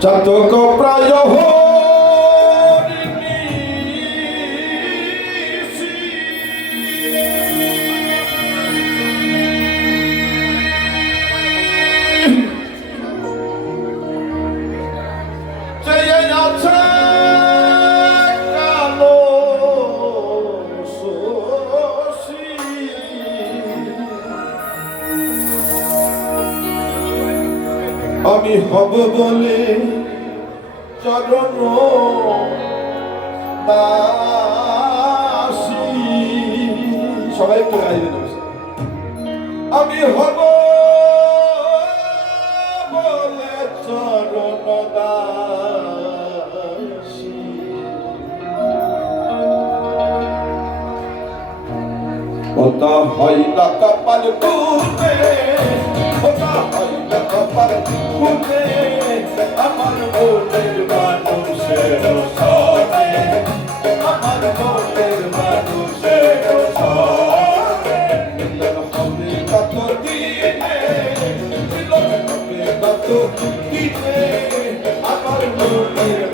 চাতক প্রায় আমি হব বলে চরণ দাসী সবাই একটু গাইবেন আমি হব বলে চরণ দাসী ওটা হয় না কপাল খুলে ওটা হয় না কপাল খুলে আমার মনের মানুষের সনে আমার মনের মানুষের সনে মিলন হবে কত দিনে মিলন হবে কত দিনে আমার মনের